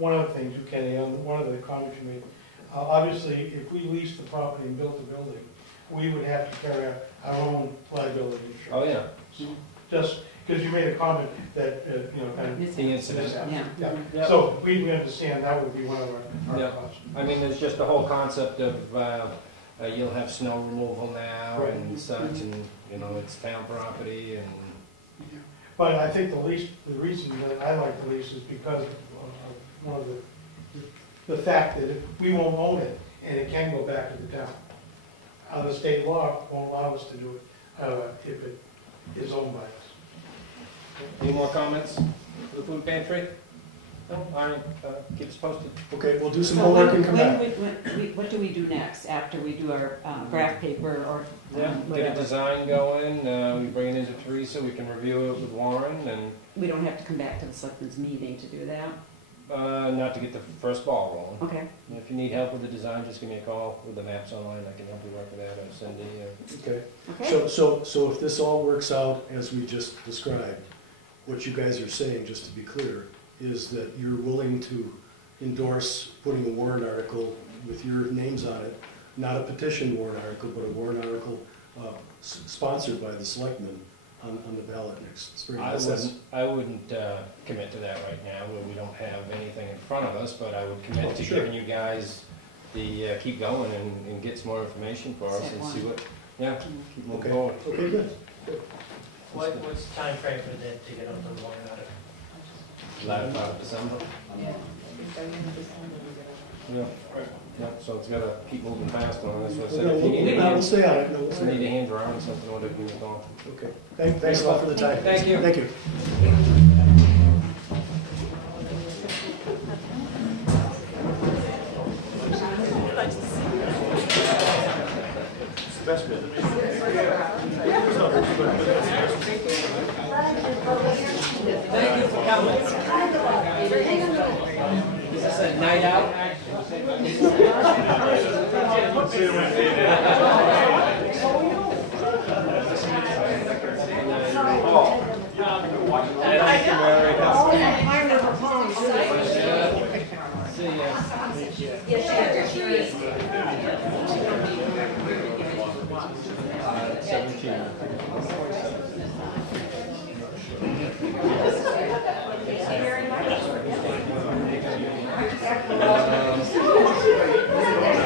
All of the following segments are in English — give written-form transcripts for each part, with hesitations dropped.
one of the things you can, one of the comments you made, obviously, if we lease the property and built the building, we would have to carry out our own liability insurance. Oh, yeah. Just because you made a comment that, you know, kind of. The incident. Yeah. Yep. So we understand that would be one of our Yep. costs. I mean, there's just the whole concept of, you'll have snow removal now Right. and such, and, you know, it's town property and. But I think the reason that I like the lease is because of one of the fact that we won't own it and it can go back to the town. The state law won't allow us to do it if it is owned by us. Any more comments for the food pantry? No, all right, keep us posted. Okay, we'll do some homework and come back. What do we do next after we do our graph paper or Yeah, get a whatever? design going, we bring it into Teresa, we can review it with Warren, and We don't have to come back to the selectmen's meeting to do that? not to get the first ball rolling. Okay. And if you need help with the design, just give me a call with the maps online, I can help you work with that, or Cindy. Okay. Okay. So if this all works out as we just described, what you guys are saying, just to be clear, is that you're willing to endorse putting a warrant article with your names on it, not a petition warrant article, but a warrant article sponsored by the selectmen on the ballot next spring. I wouldn't commit to that right now, where we don't have anything in front of us, but I would commit to Sure. giving you guys the, keep going and get some more information for us and see what, keep moving Okay. forward. Okay, good. What's the time frame for that to get up the warrant article? Latter part of December. Yeah. Yeah. Yeah, so it's gotta keep moving fast on this, so I said, Okay, if you need a we'll hand, stay on it. No, we'll if you stay on need a it. hand drawing something, whatever you want. Okay. Thanks a lot for the time. Thank you. Thank you. Thank you for coming. Is this a night out?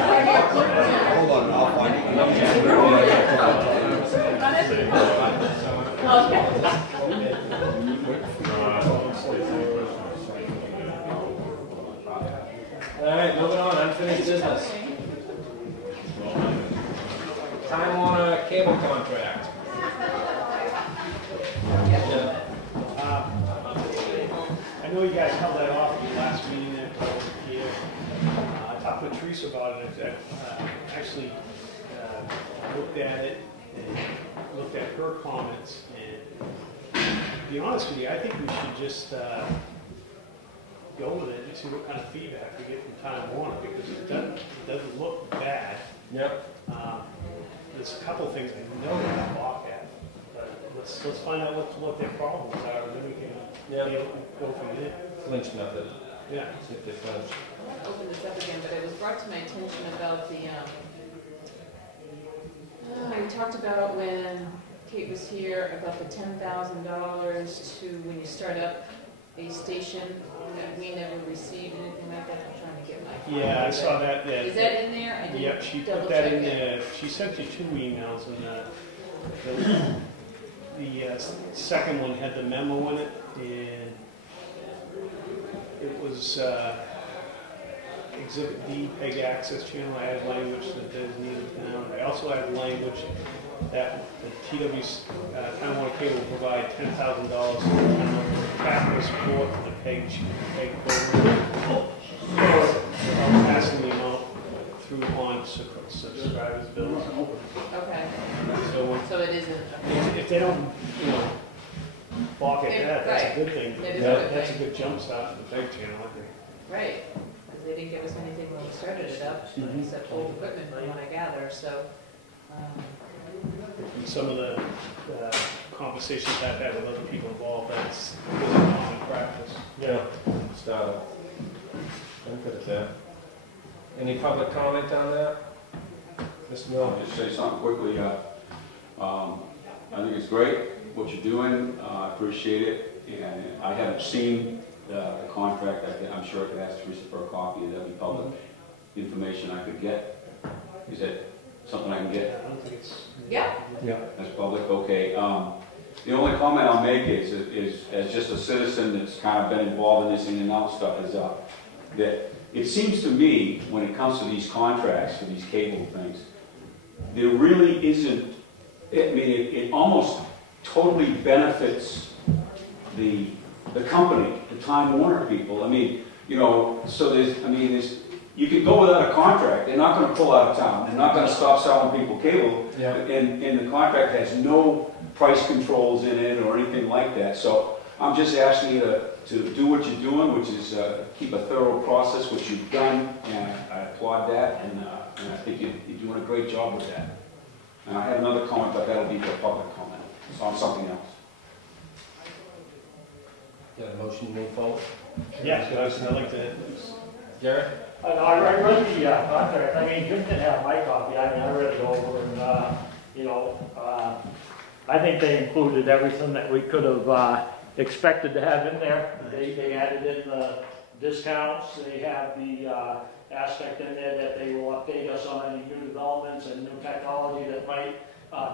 Hold on, I'll find All right, moving on, unfinished business. Time Warner cable contract. Yeah. I know you guys held that off at the last meeting there. I talked with Teresa about it. I actually looked at it and looked at her comments. And to be honest with you, I think we should just go with it and see what kind of feedback we get from Time Warner, because it doesn't look bad. Yep. There's a couple of things I know they're not balk at, but let's find out what their problems are, and then we can go from there. Lynch method. Yeah. See if they flinch. Open this up again, but it was brought to my attention about the, we talked about when Kate was here, about the $10,000 to when you start up a station, that we never received anything like that. I'm trying to get my. Yeah, I saw that. Is that in there? I didn't Yep, she put double that check in it. there. She sent you 2 emails, and the second one had the memo in it, and it was Exhibit D, PEG access channel. I had language that is needed now. I also had language that the TW Time Warner Cable will provide $10,000 for capital support for the PEG program. I'm passing the amount through on subscribers' bills. Okay, So so it isn't. if they don't, balk at that, that's a Right. good thing. It is a good That's a thing. good jump start to the PEG channel, I think. Right, because they didn't give us anything when we started it up, except old equipment, from what I gather, so. And some of the conversations I've had with other people involved, that's common practice. Yeah. Start up. I'm good at that. Any public comment on that? Mr. Miller? I'll just say something quickly. I think it's great what you're doing. I appreciate it. And I haven't seen the contract. I'm sure I could ask Teresa for a copy of that public information I could get. Is that something I can get? I don't think it's. Yeah. Yeah. That's public, okay. The only comment I'll make is as just a citizen that's kind of been involved in this in and out stuff, is that it seems to me, when it comes to these contracts, for these cable things, there really isn't, I mean, it almost totally benefits the company, the Time Warner people. I mean, you know, so you could go without a contract. They're not going to pull out of town. They're not going to stop selling people cable. Yeah. And the contract has no price controls in it or anything like that. So I'm just asking you to do what you're doing, which is keep a thorough process, which you've done, and I applaud that, and I think you're doing a great job with that. And I have another comment, but that'll be for a public comment. It's on something else. Got a motion to move forward? Yeah, I'd like to. Garrett? I read the contract. I mean, Jim didn't have my copy. I mean, I read it over, and I think they included everything that we could have expected to have in there. They added in the discounts. They have the aspect in there that they will update us on any new developments and new technology that might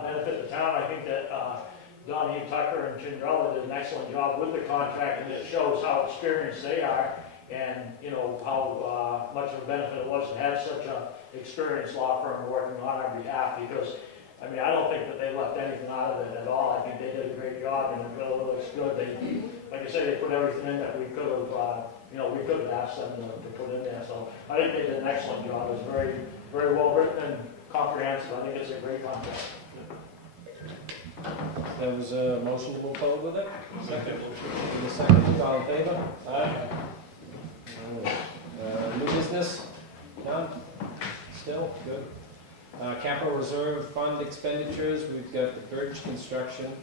benefit the town. I think that Donnie Tucker and Chindralla did an excellent job with the contract, and it shows how experienced they are, and how much of a benefit it was to have such an experienced law firm working on our behalf. Because I mean, I don't think that they left anything out of it at all. I think they did a great job, and it really looks good. They, like I said, they put everything in that we could have, we could have asked them to put in there. So I think they did an excellent job. It was very, very well written and comprehensive. I think it's a great contract. There was a motion to move forward with it? Second. In a second, all in favor? Aye. New business? None? Still? Good. Capital Reserve Fund expenditures, we've got the bridge construction,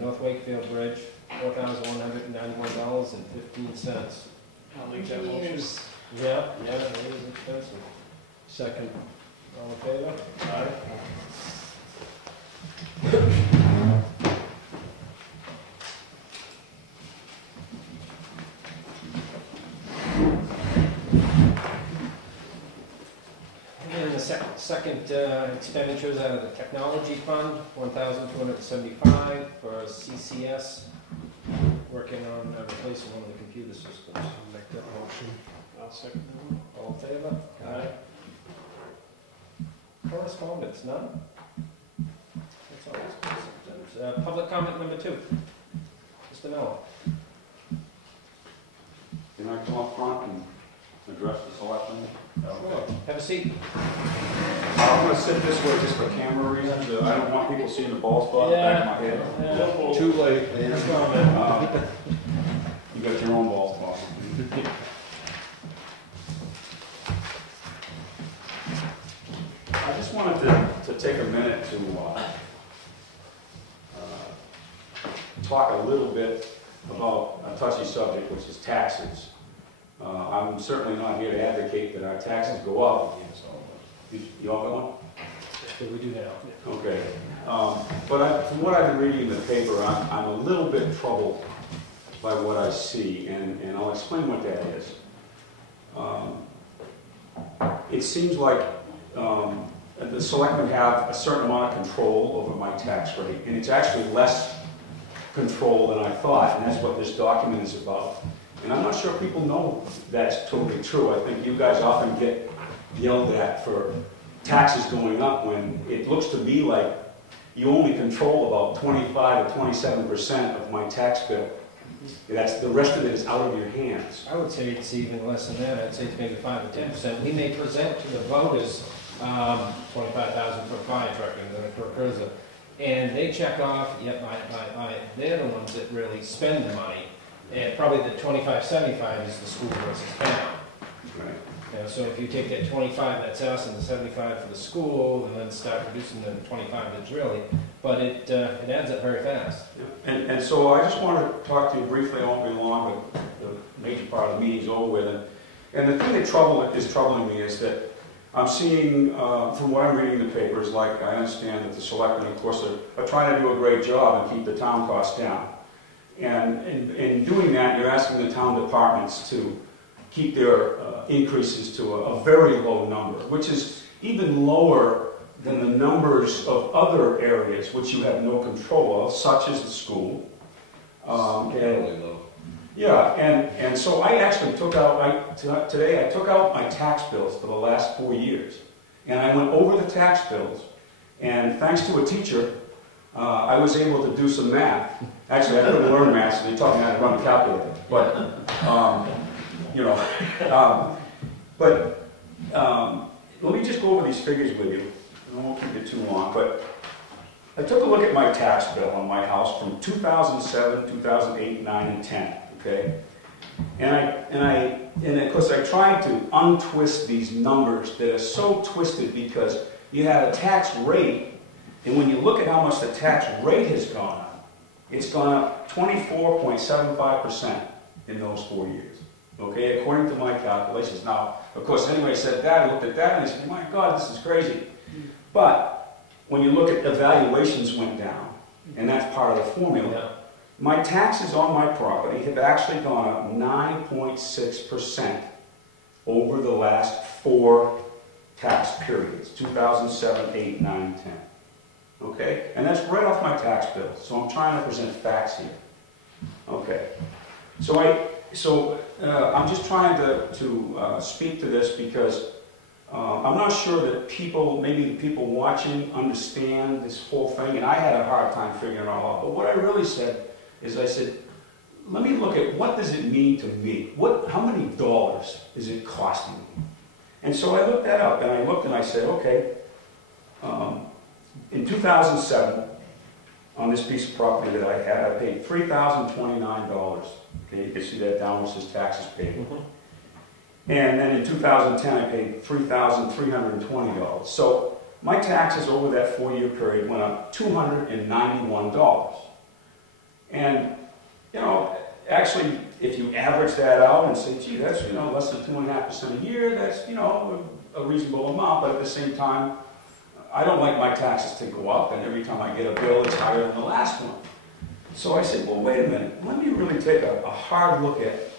North Wakefield Bridge, $4,191.15. I'll make that motion. Yeah, it is expensive. Second. All in favor? Aye. And the second expenditures out of the technology fund, $1,275 for CCS, working on replacing one of the computer systems. I'll make that motion. I'll second. All in favor? Aye. Correspondence, none? That's all. Public comment number 2. Mr. Miller. Can I come up front and address the selectmen? Sure. Have a seat. I'm going to sit this way just for camera reasons. I don't want people seeing the bald spot in the back of my head. Too late. You got your own bald spot. I just wanted to take a minute to talk a little bit about a touchy subject, which is taxes. I'm certainly not here to advocate that our taxes go up. You all going? Yeah, we do now. Okay. But from what I've been reading in the paper, I'm a little bit troubled by what I see, and I'll explain what that is. It seems like the selectmen have a certain amount of control over my tax rate, and it's actually less control than I thought, and that's what this document is about. And I'm not sure people know that's totally true. I think you guys often get yelled at for taxes going up when it looks to me like you only control about 25 or 27% of my tax bill. The rest of it is out of your hands. I would say it's even less than that. I'd say it's maybe 5 or 10%. We may present to the voters $25,000 for a fire truck and for a cruiser, and they check off, yep, buy. They're the ones that really spend the money. And probably the 25-75 is the school versus town. Right. Yeah, so if you take that 25 that's us and the 75 for the school, and then start reducing the 25 that's really, but it adds up very fast. Yeah. And so I just want to talk to you briefly, I won't be long, but the major part of the meeting's over with. And the thing that is troubling me is that I'm seeing, from what I'm reading in the papers, like I understand that the selectmen, of course, are trying to do a great job and keep the town costs down. And in doing that, you're asking the town departments to keep their increases to a very low number, which is even lower than the numbers of other areas which you have no control of, such as the school. Yeah, and so I actually took out, today I took out my tax bills for the last 4 years. And I went over the tax bills, and thanks to a teacher, I was able to do some math. Actually, I couldn't learn math, so they taught me how to run a calculator. But, you know, let me just go over these figures with you. I won't keep it too long, but I took a look at my tax bill on my house from 2007, 2008, 9, and 10. Okay, and of course I tried to untwist these numbers that are so twisted because you have a tax rate, and when you look at how much the tax rate has gone up, it's gone up 24.75% in those 4 years. Okay, according to my calculations. Now, of course, anybody said that, I looked at that, and I said, my God, this is crazy. But when you look at the valuations went down, and that's part of the formula. Yeah. My taxes on my property have actually gone up 9.6% over the last 4 tax periods, 2007, 8, 9, 10. Okay? And that's right off my tax bill. So I'm trying to present facts here. Okay. So I'm just trying to speak to this because I'm not sure that people, maybe the people watching, understand this whole thing, and I had a hard time figuring it all out. But what I really said is I said, let me look at what does it mean to me? How many dollars is it costing me? And so I looked that up, and I looked and I said, okay, in 2007, on this piece of property that I had, I paid $3,029. Okay, you can see that down where it says taxes paid. And then in 2010, I paid $3,320. So my taxes over that 4-year period went up $291. And, you know, actually, if you average that out and say, gee, that's, you know, less than 2.5% a year, that's, you know, a reasonable amount. But at the same time, I don't like my taxes to go up, and every time I get a bill, it's higher than the last one. So I said, well, wait a minute. Let me really take a hard look at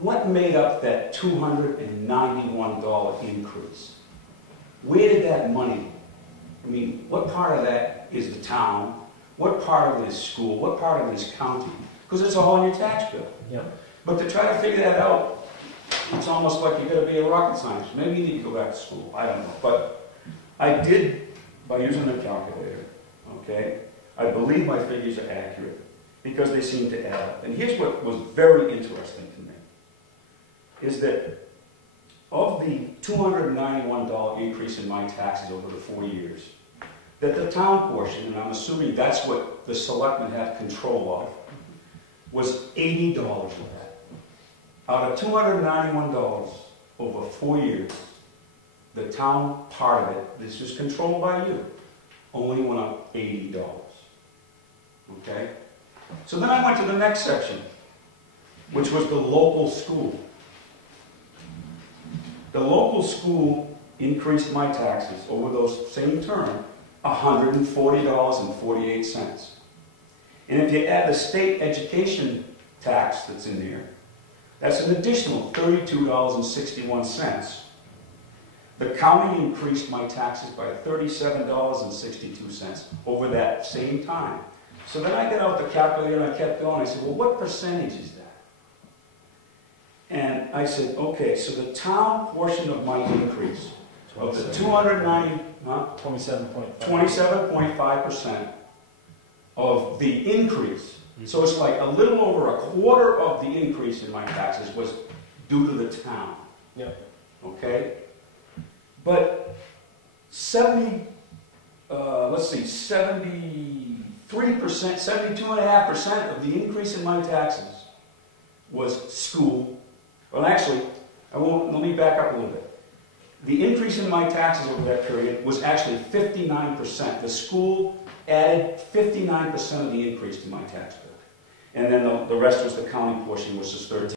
what made up that $291 increase. Where did that money, I mean, what part of that is the town? What part of it is school? What part of it is county? Because it's all on your tax bill. Yeah. But to try to figure that out, it's almost like you've got to be a rocket scientist. Maybe you need to go back to school. I don't know. But I did, by using a calculator, okay, I believe my figures are accurate because they seem to add up. And here's what was very interesting to me, is that of the $291 increase in my taxes over the 4 years, that the town portion, and I'm assuming that's what the selectmen have control of, was $80 of that. Out of $291 over 4 years, the town part of it, this is controlled by you, only went up $80. Okay? So then I went to the next section, which was the local school. The local school increased my taxes over those same term $140.48. And if you add the state education tax that's in there, that's an additional $32.61. The county increased my taxes by $37.62 over that same time. So then I got out the calculator and I kept going. I said, well, what percentage is that? And I said, okay, so the town portion of my increase of the 27.5% of the increase. So it's like a little over a quarter of the increase in my taxes was due to the town. Yep. Okay? But 72.5% of the increase in my taxes was school. Well, actually, let up a little bit. The increase in my taxes over that period was actually 59%. The school added 59% of the increase to my tax bill. And then the rest was the county portion, which was 13%.